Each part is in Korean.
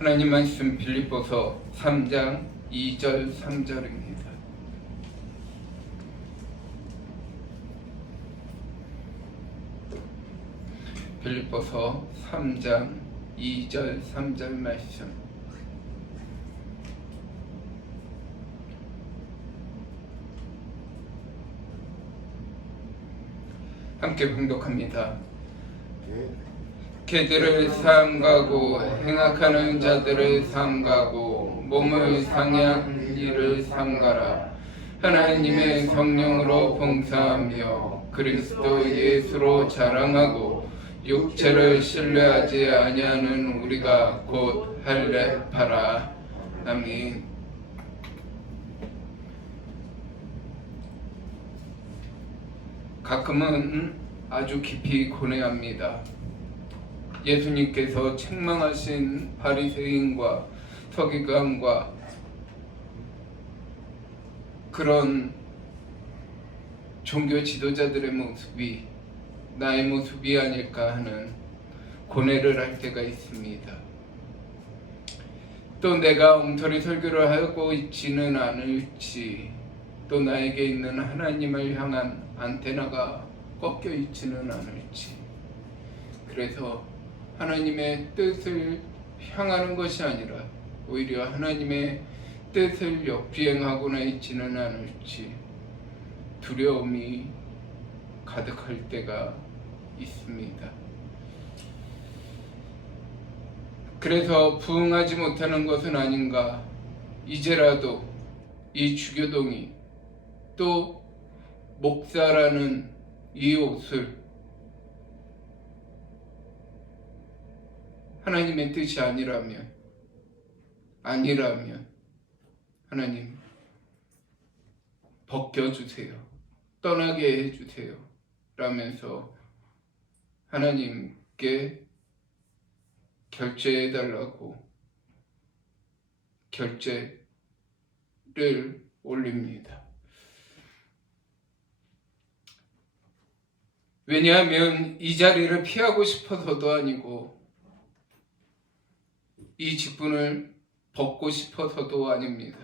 하나님 말씀 빌립보서 3장 2절 3절입니다. 빌립보서 3장 2절 3절 말씀. 함께 봉독합니다. 개들을 삼가고 행악하는 자들을 삼가고 몸을 상해한 일을 삼가라. 하나님의 성령으로 봉사하며 그리스도 예수로 자랑하고 육체를 신뢰하지 아니하는 우리가 곧 할례하라. 아멘. 가끔은 아주 깊이 고뇌합니다. 예수님께서 책망하신 바리새인과 서기관과 그런 종교 지도자들의 모습이 나의 모습이 아닐까 하는 고뇌를 할 때가 있습니다. 또 내가 엉터리 설교를 하고 있지는 않을지, 또 나에게 있는 하나님을 향한 안테나가 꺾여 있지는 않을지, 그래서 하나님의 뜻을 향하는 것이 아니라 오히려 하나님의 뜻을 역비행하고나 있지는 않을지 두려움이 가득할 때가 있습니다. 그래서 부응하지 못하는 것은 아닌가, 이제라도 이 주교동이 또 목사라는 이 옷을 하나님의 뜻이 아니라면 하나님 벗겨주세요, 떠나게 해주세요 라면서 하나님께 결제해달라고 결제를 올립니다. 왜냐하면 이 자리를 피하고 싶어서도 아니고 이 직분을 벗고 싶어서도 아닙니다.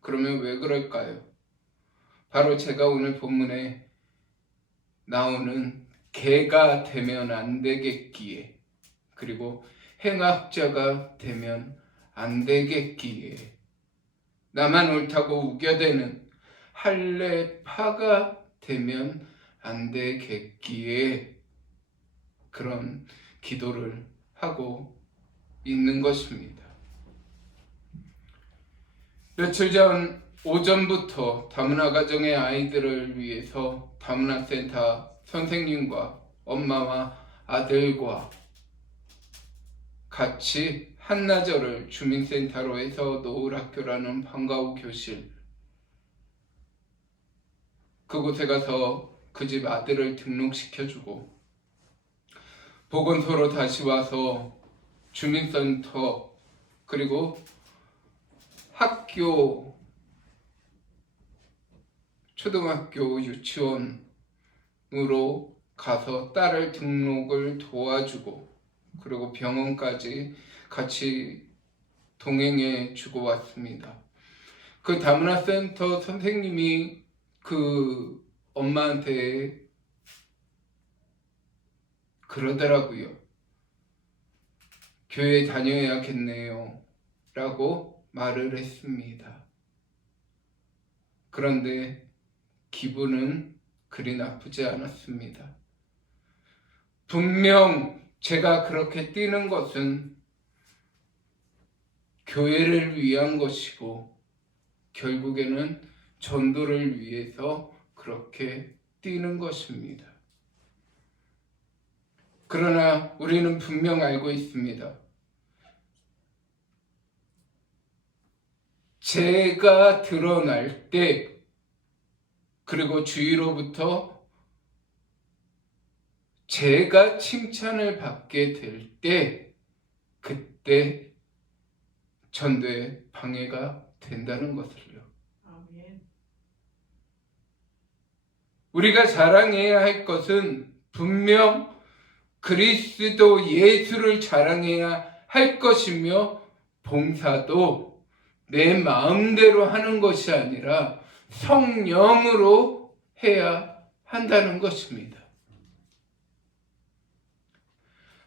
그러면 왜 그럴까요? 바로 제가 오늘 본문에 나오는 개가 되면 안 되겠기에, 그리고 행악자가 되면 안 되겠기에, 나만 옳다고 우겨대는 할례파가 되면 안 되겠기에 그런 기도를 하고 있는 것입니다. 며칠 전 오전부터 다문화 가정의 아이들을 위해서 다문화 센터 선생님과 엄마와 아들과 같이 한나절을 주민센터로 해서 노을학교라는 방과 후 교실, 그곳에 가서 그 집 아들을 등록시켜주고 보건소로 다시 와서 주민센터 그리고 학교, 초등학교, 유치원으로 가서 딸을 등록을 도와주고 그리고 병원까지 같이 동행해 주고 왔습니다. 그 다문화 센터 선생님이 그 엄마한테 그러더라고요. 교회 다녀야겠네요 라고 말을 했습니다. 그런데 기분은 그리 나쁘지 않았습니다. 분명 제가 그렇게 뛰는 것은 교회를 위한 것이고 결국에는 전도를 위해서 그렇게 뛰는 것입니다. 그러나 우리는 분명 알고 있습니다. 죄가 드러날 때, 그리고 주위로부터 제가 칭찬을 받게 될 때, 그때 전도에 방해가 된다는 것을요. 아멘. 우리가 자랑해야 할 것은 분명 그리스도 예수를 자랑해야 할 것이며 봉사도 내 마음대로 하는 것이 아니라 성령으로 해야 한다는 것입니다.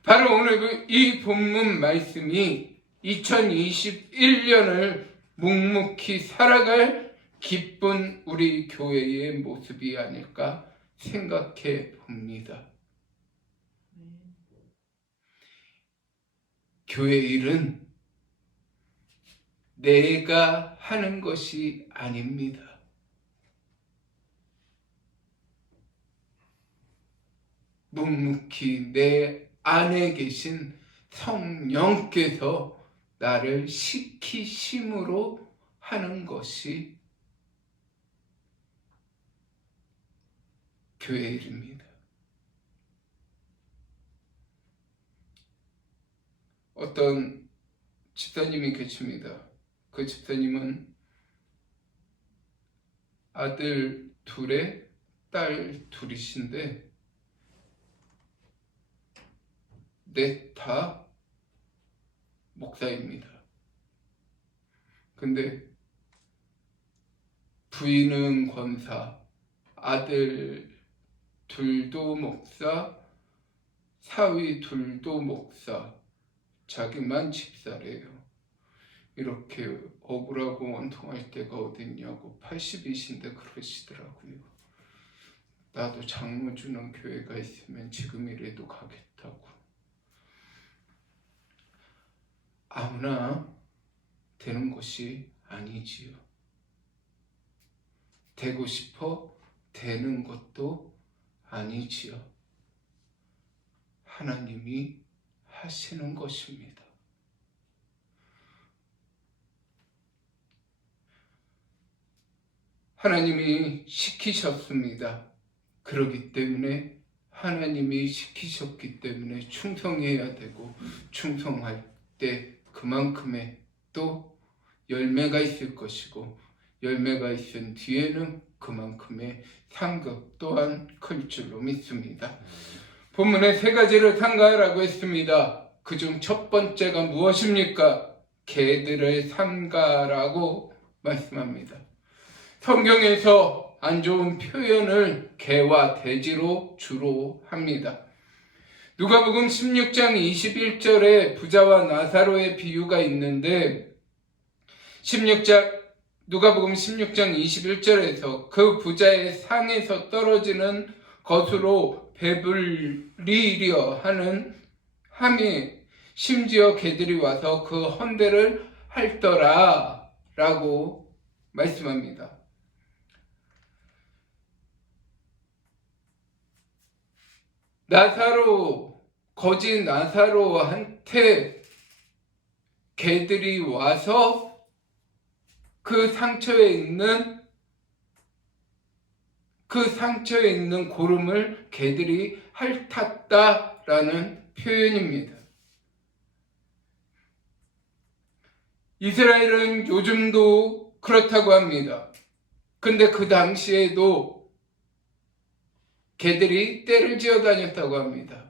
바로 오늘 이 본문 말씀이 2021년을 묵묵히 살아갈 기쁜 우리 교회의 모습이 아닐까 생각해 봅니다. 교회 일은 내가 하는 것이 아닙니다. 묵묵히 내 안에 계신 성령께서 나를 시키심으로 하는 것이 교회 일입니다. 어떤 집사님이 계십니다. 그 집사님은 아들 둘에 딸 둘이신데 넷 다 목사입니다. 근데 부인은 권사, 아들 둘도 목사, 사위 둘도 목사, 자기만 집사래요. 이렇게 억울하고 원통할 때가 어딨냐고 80이신데 그러시더라고요. 나도 장로 주는 교회가 있으면 지금이라도 가겠다고. 아무나 되는 것이 아니지요. 되고 싶어 되는 것도 아니지요. 하나님이 하시는 것입니다. 하나님이 시키셨습니다. 그렇기 때문에 하나님이 시키셨기 때문에 충성해야 되고 충성할 때 그만큼의 또 열매가 있을 것이고 열매가 있은 뒤에는 그만큼의 상급 또한 클 줄로 믿습니다. 본문에 세 가지를 삼가라고 했습니다. 그중 첫 번째가 무엇입니까? 개들을 삼가라고 말씀합니다. 성경에서 안 좋은 표현을 개와 돼지로 주로 합니다. 누가복음 16장 21절에 부자와 나사로의 비유가 있는데 누가복음 16장 21절에서 그 부자의 상에서 떨어지는 것으로 배불리려 함이 심지어 개들이 와서 그 헌대를 핥더라 라고 말씀합니다. 거지 나사로한테 개들이 와서 그 상처에 있는 고름을 개들이 핥았다라는 표현입니다. 이스라엘은 요즘도 그렇다고 합니다. 근데 그 당시에도 개들이 떼를 지어 다녔다고 합니다.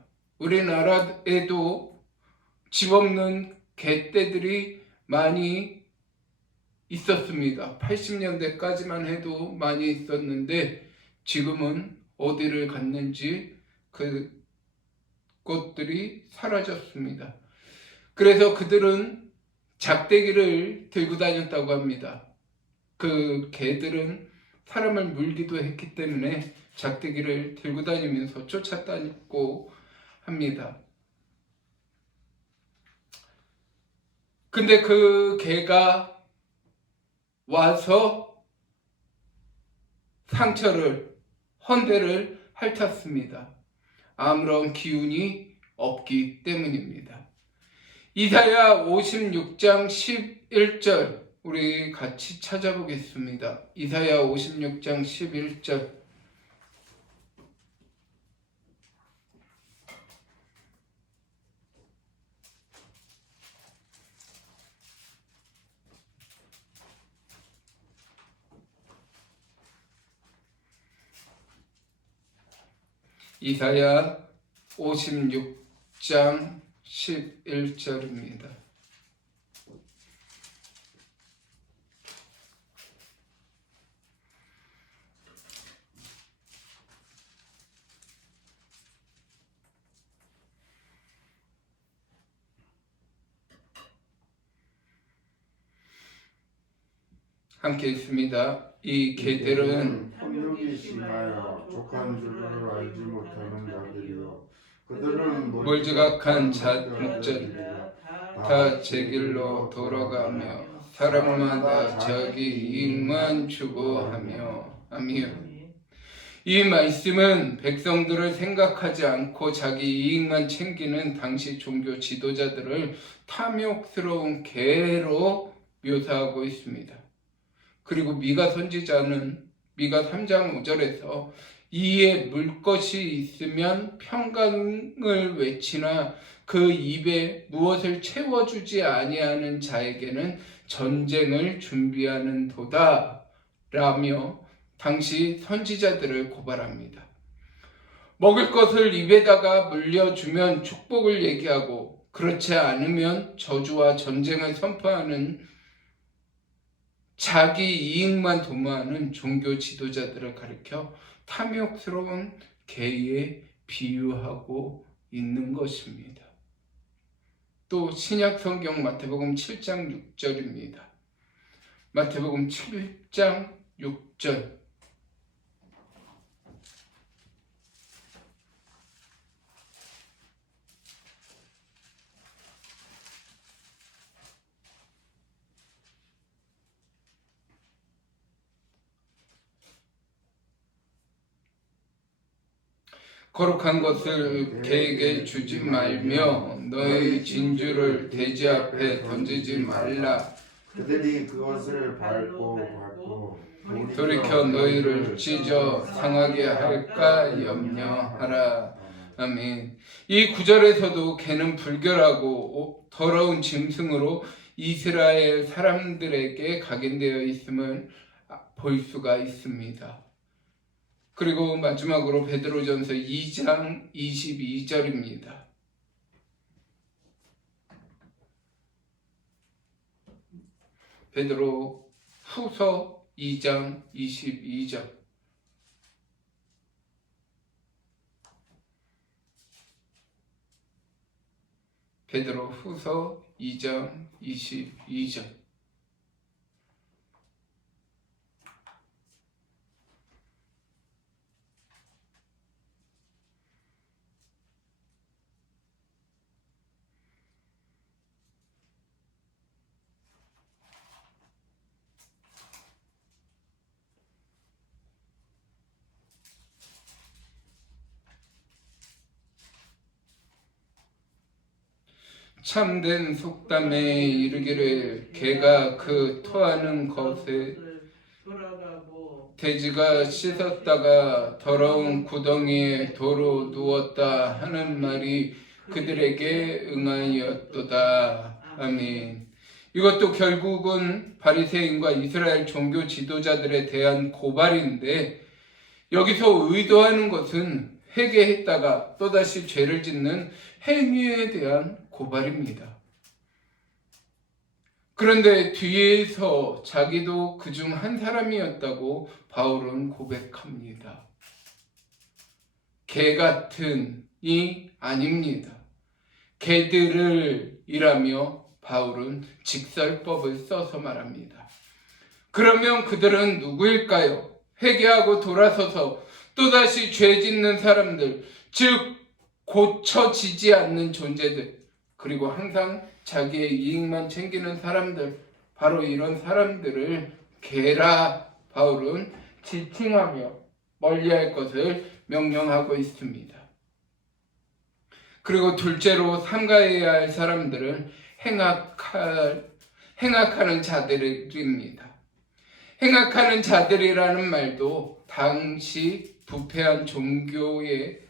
우리나라에도 집 없는 개떼들이 많이 있었습니다. 80년대까지만 해도 많이 있었는데 지금은 어디를 갔는지 그것들이 사라졌습니다. 그래서 그들은 작대기를 들고 다녔다고 합니다. 그 개들은 사람을 물기도 했기 때문에 작대기를 들고 다니면서 쫓아다녔고 합니다. 근데 그 개가 와서 헌대를 핥았습니다. 아무런 기운이 없기 때문입니다. 이사야 56장 11절 우리 같이 찾아보겠습니다. 이사야 56장 11절 이사야 56장 11절입니다. 함께 있습니다. 이 개들은 폭력이 심하여 족한 줄을 알지 못하는 자들이요 그들은 몰지각한 목자들이라 다 제 길로 돌아가며 사람마다 자기 이익만 추구하며 아멘. 이 말씀은 백성들을 생각하지 않고 자기 이익만 챙기는 당시 종교 지도자들을 탐욕스러운 개로 묘사하고 있습니다. 그리고 미가 선지자는 미가 3장 5절에서 이에 물 것이 있으면 평강을 외치나 그 입에 무엇을 채워주지 아니하는 자에게는 전쟁을 준비하는 도다 라며 당시 선지자들을 고발합니다. 먹을 것을 입에다가 물려주면 축복을 얘기하고 그렇지 않으면 저주와 전쟁을 선포하는 자기 이익만 도모하는 종교 지도자들을 가리켜 탐욕스러운 개에 비유하고 있는 것입니다. 또 신약 성경 마태복음 7장 6절입니다. 마태복음 7장 6절 거룩한 것을 개에게 주지 말며 너의 진주를 돼지 앞에 던지지 말라. 그들이 그것을 밟고 돌이켜 너희를 찢어 상하게 할까 염려하라. 아멘. 이 구절에서도 개는 불결하고 더러운 짐승으로 이스라엘 사람들에게 각인되어 있음을 볼 수가 있습니다. 그리고 마지막으로 베드로전서 2장 22절입니다. 베드로 후서 2장 22절 베드로 후서 2장 22절 참된 속담에 이르기를 개가 그 토하는 것에 돼지가 씻었다가 더러운 구덩이에 도로 누웠다 하는 말이 그들에게 응하였도다. 아멘. 이것도 결국은 바리새인과 이스라엘 종교 지도자들에 대한 고발인데 여기서 의도하는 것은 회개했다가 또다시 죄를 짓는 행위에 대한 고발입니다. 그런데 뒤에서 자기도 그중 한 사람이었다고 바울은 고백합니다. 개 같은이 아닙니다. 개들을 이라며 바울은 직설법을 써서 말합니다. 그러면 그들은 누구일까요? 회개하고 돌아서서 또다시 죄 짓는 사람들, 즉 고쳐지지 않는 존재들, 그리고 항상 자기의 이익만 챙기는 사람들, 바로 이런 사람들을 개라 바울은 지칭하며 멀리할 것을 명령하고 있습니다. 그리고 둘째로 삼가해야 할 사람들은 행악하는 자들입니다. 행악하는 자들이라는 말도 당시 부패한 종교의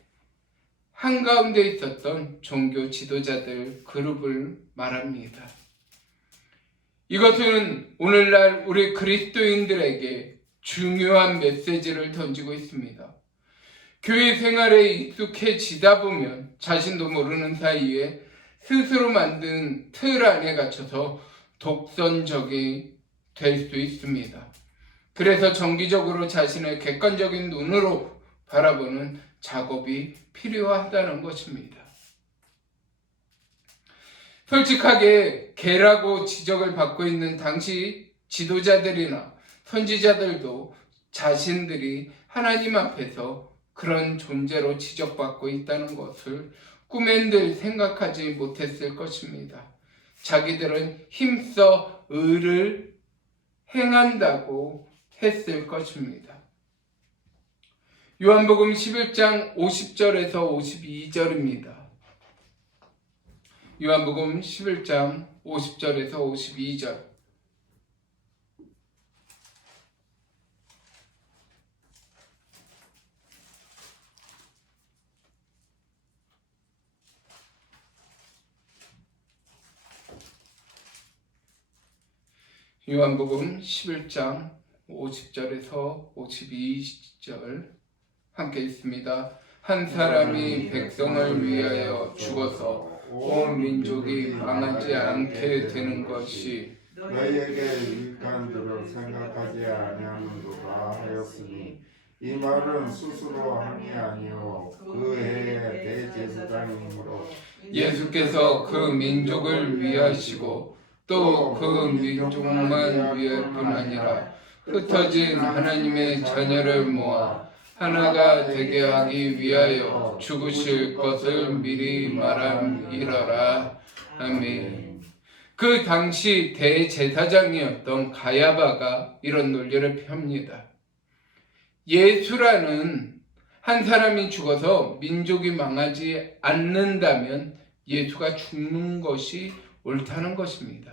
한가운데 있었던 종교 지도자들 그룹을 말합니다. 이것은 오늘날 우리 그리스도인들에게 중요한 메시지를 던지고 있습니다. 교회 생활에 익숙해지다 보면 자신도 모르는 사이에 스스로 만든 틀 안에 갇혀서 독선적이 될 수 있습니다. 그래서 정기적으로 자신을 객관적인 눈으로 바라보는 작업이 필요하다는 것입니다. 솔직하게 개라고 지적을 받고 있는 당시 지도자들이나 선지자들도 자신들이 하나님 앞에서 그런 존재로 지적받고 있다는 것을 꿈엔들 생각하지 못했을 것입니다. 자기들은 힘써 의를 행한다고 했을 것입니다. 요한복음 11장 50절에서 52절입니다. 요한복음 11장 50절에서 52절. 요한복음 11장 50절에서 52절 함께 있습니다. 한 사람이 백성을 위하여 죽어서 온 민족이 망하지 않게 되는 것이 너희에게 유익한 줄을 생각하지 아니하는도다 하였으니 이 말은 스스로 함이 아니요 그 해의 대제사장이므로 예수께서 그 민족을 위하시고 또 그 민족만 위할 뿐 아니라 흩어진 하나님의 자녀를 모아 하나가 되게 하기 위하여 죽으실 것을 미리 말함이러라. 아멘. 그 당시 대제사장이었던 가야바가 이런 논리를 펴니다. 예수라는 한 사람이 죽어서 민족이 망하지 않는다면 예수가 죽는 것이 옳다는 것입니다.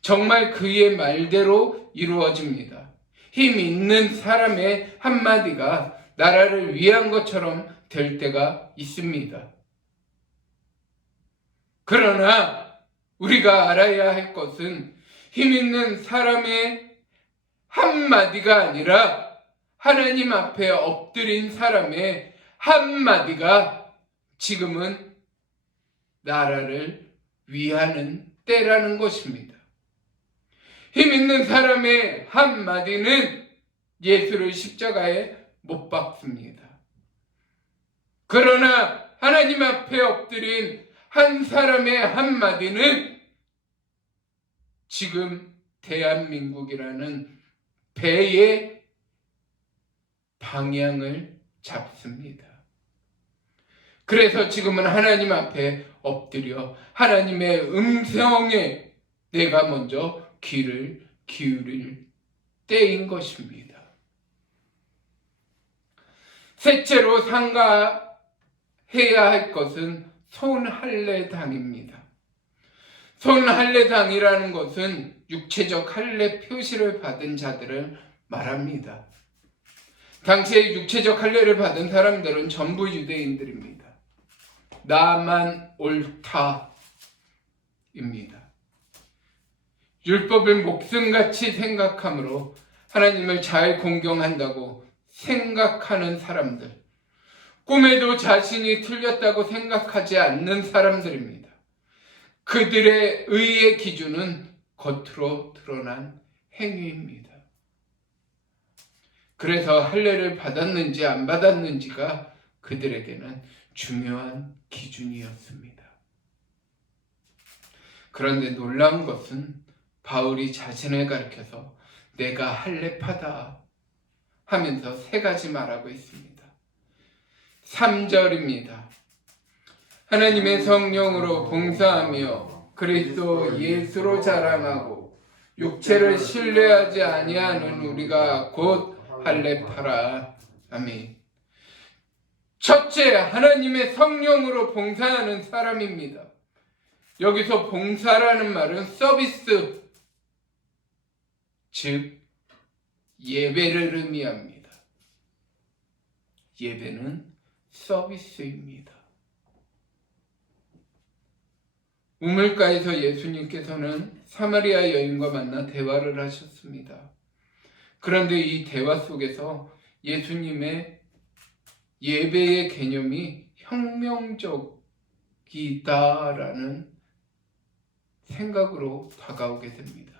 정말 그의 말대로 이루어집니다. 힘 있는 사람의 한마디가 나라를 위한 것처럼 될 때가 있습니다. 그러나 우리가 알아야 할 것은 힘 있는 사람의 한마디가 아니라 하나님 앞에 엎드린 사람의 한마디가 지금은 나라를 위하는 때라는 것입니다. 힘 있는 사람의 한마디는 예수를 십자가에 못 박습니다. 그러나 하나님 앞에 엎드린 한 사람의 한마디는 지금 대한민국이라는 배의 방향을 잡습니다. 그래서 지금은 하나님 앞에 엎드려 하나님의 음성에 내가 먼저 귀를 기울일 때인 것입니다. 셋째로 삼가해야 할 것은 손할례당입니다. 손할례당이라는 것은 육체적 할례 표시를 받은 자들을 말합니다. 당시에 육체적 할례를 받은 사람들은 전부 유대인들입니다. 나만 옳다입니다. 율법을 목숨같이 생각함으로 하나님을 잘 공경한다고 생각하는 사람들, 꿈에도 자신이 틀렸다고 생각하지 않는 사람들입니다. 그들의 의의 기준은 겉으로 드러난 행위입니다. 그래서 할례를 받았는지 안 받았는지가 그들에게는 중요한 기준이었습니다. 그런데 놀라운 것은 바울이 자신을 가리켜서 내가 할례파다 하면서 세 가지 말하고 있습니다. 3절입니다. 하나님의 성령으로 봉사하며 그리스도 예수로 자랑하고 육체를 신뢰하지 아니하는 우리가 곧 할례파라. 아멘. 첫째, 하나님의 성령으로 봉사하는 사람입니다. 여기서 봉사라는 말은 서비스, 즉 예배를 의미합니다. 예배는 서비스입니다. 우물가에서 예수님께서는 사마리아 여인과 만나 대화를 하셨습니다. 그런데 이 대화 속에서 예수님의 예배의 개념이 혁명적이다라는 생각으로 다가오게 됩니다.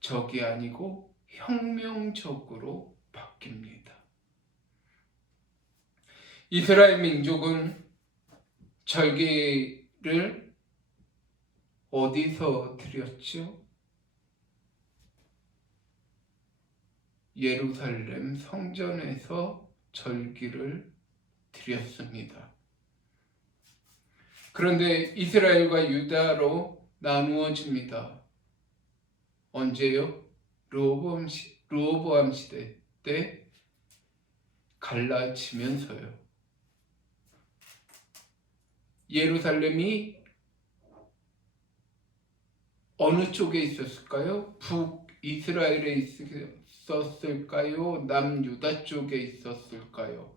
적이 아니고 혁명적으로 바뀝니다. 이스라엘 민족은 절기를 어디서 드렸죠? 예루살렘 성전에서 절기를 드렸습니다. 그런데 이스라엘과 유다로 나누어집니다. 언제요? 르호보암 시대 때 갈라지면서요. 예루살렘이 어느 쪽에 있었을까요? 북이스라엘에 있었을까요? 남유다 쪽에 있었을까요?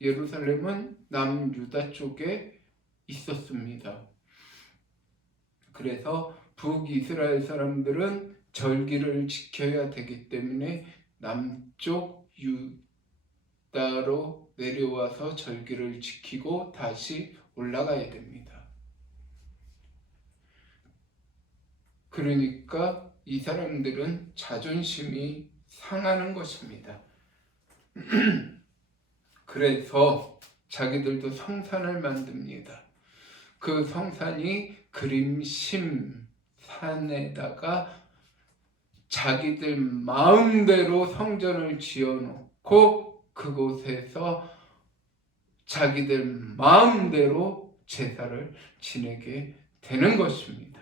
예루살렘은 남유다 쪽에 있었습니다. 그래서 북이스라엘 사람들은 절기를 지켜야 되기 때문에 남쪽 유다로 내려와서 절기를 지키고 다시 올라가야 됩니다. 그러니까 이 사람들은 자존심이 상하는 것입니다. 그래서 자기들도 성산을 만듭니다. 그 성산이 그림심 산에다가 자기들 마음대로 성전을 지어놓고 그곳에서 자기들 마음대로 제사를 지내게 되는 것입니다.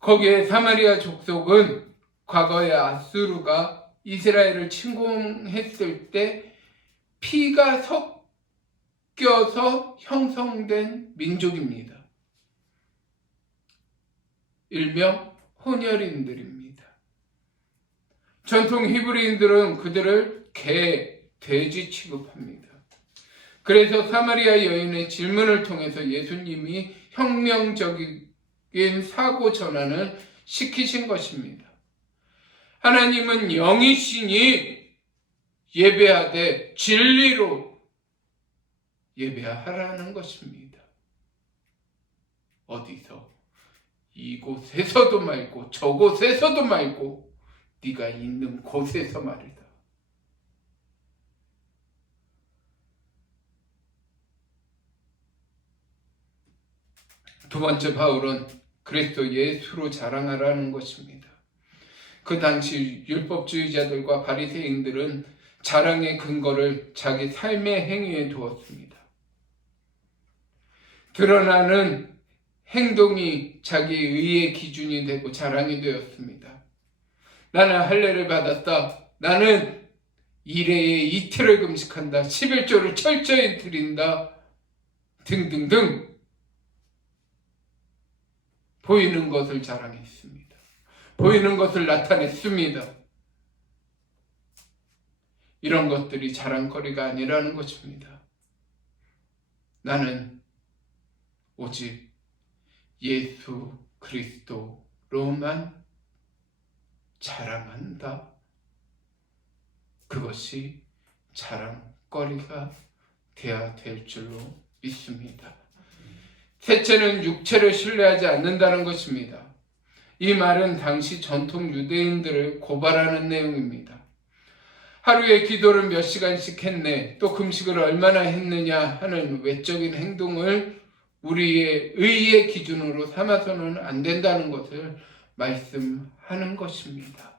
거기에 사마리아 족속은 과거에 아수르가 이스라엘을 침공했을 때 피가 섞여서 형성된 민족입니다. 일명 혼혈인들입니다. 전통 히브리인들은 그들을 개, 돼지 취급합니다. 그래서 사마리아 여인의 질문을 통해서 예수님이 혁명적인 사고 전환을 시키신 것입니다. 하나님은 영이시니 예배하되 진리로 예배하라는 것입니다. 어디서? 이곳에서도 말고 저곳에서도 말고 네가 있는 곳에서 말이다. 두 번째 바울은 그리스도 예수로 자랑하라는 것입니다. 그 당시 율법주의자들과 바리새인들은 자랑의 근거를 자기 삶의 행위에 두었습니다. 드러나는 행동이 자기 의의 기준이 되고 자랑이 되었습니다. 나는 할례를 받았다. 나는 일회에 이틀을 금식한다. 11조를 철저히 드린다. 등등등 보이는 것을 자랑했습니다. 보이는 것을 나타냈습니다. 이런 것들이 자랑거리가 아니라는 것입니다. 나는 오직 예수 그리스도로만 자랑한다. 그것이 자랑거리가 되어야 될 줄로 믿습니다. 셋째는 육체를 신뢰하지 않는다는 것입니다. 이 말은 당시 전통 유대인들을 고발하는 내용입니다. 하루에 기도를 몇 시간씩 했네, 또 금식을 얼마나 했느냐 하는 외적인 행동을 우리의 의의 기준으로 삼아서는 안 된다는 것을 말씀하는 것입니다.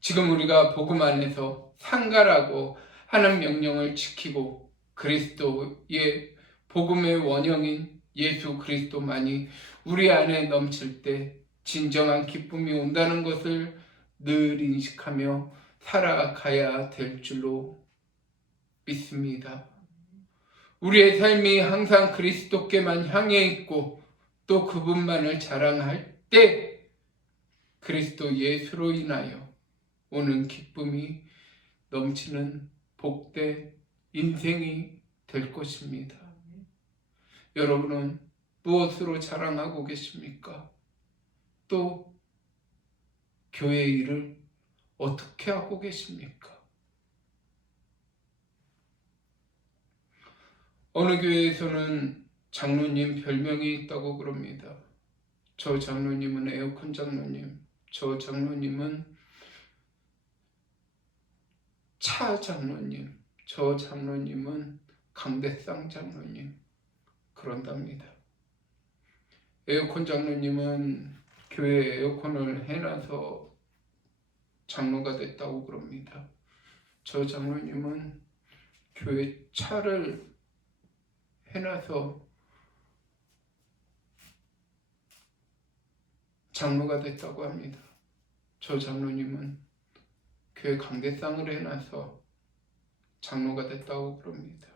지금 우리가 복음 안에서 상가라고 하는 명령을 지키고 그리스도의 복음의 원형인 예수 그리스도만이 우리 안에 넘칠 때 진정한 기쁨이 온다는 것을 늘 인식하며 살아가야 될 줄로 믿습니다. 우리의 삶이 항상 그리스도께만 향해 있고 또 그분만을 자랑할 때 그리스도 예수로 인하여 오는 기쁨이 넘치는 복된 인생이 될 것입니다. 여러분은 무엇으로 자랑하고 계십니까? 또 교회 일을 어떻게 하고 계십니까? 어느 교회에서는 장로님 별명이 있다고 그럽니다. 저 장로님은 에어컨 장로님, 저 장로님은 차 장로님, 저 장로님은 강대상 장로님 그런답니다. 에어컨 장로님은 교회에 에어컨을 해놔서 장로가 됐다고 그럽니다. 저 장로님은 교회 차를 해놔서 장로가 됐다고 합니다. 저 장로님은 교회 강대상을 해놔서 장로가 됐다고 그럽니다.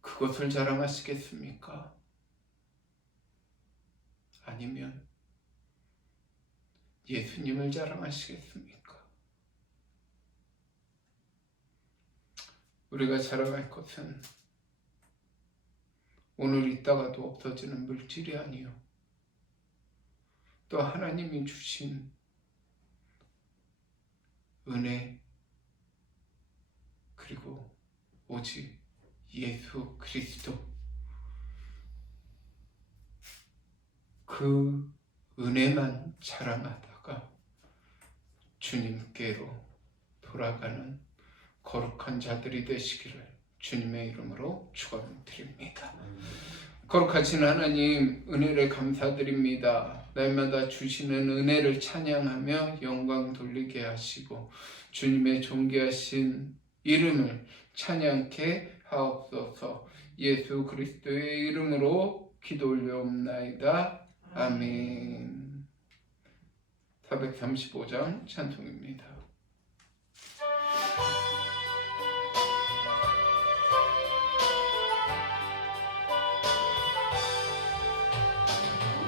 그것을 자랑하시겠습니까? 아니면 예수님을 자랑하시겠습니까? 우리가 자랑할 것은 오늘 있다가도 없어지는 물질이 아니요, 또 하나님이 주신 은혜, 그리고 오직 예수 그리스도, 그 은혜만 자랑하다가 주님께로 돌아가는 거룩한 자들이 되시기를 주님의 이름으로 축원드립니다. 거룩하신 하나님, 은혜를 감사드립니다. 날마다 주시는 은혜를 찬양하며 영광 돌리게 하시고 주님의 존귀하신 이름을 찬양케 하옵소서. 예수 그리스도의 이름으로 기도 올려옵나이다. 아멘. 435장 찬송입니다.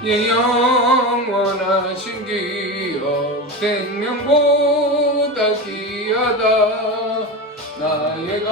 예, 영원하신 기업 생명보다 귀하다. 나의